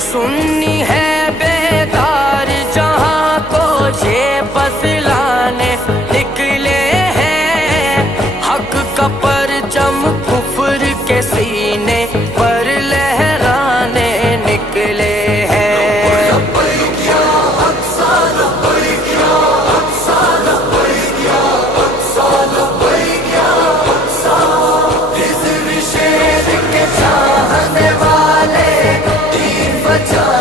सुन्नी है बेदार जहाँ को ये बतलाने निकले हैं। हक का परचम कुफ्र के सीने पर लहराने निकले हैं। चाहने वाले दीन बचा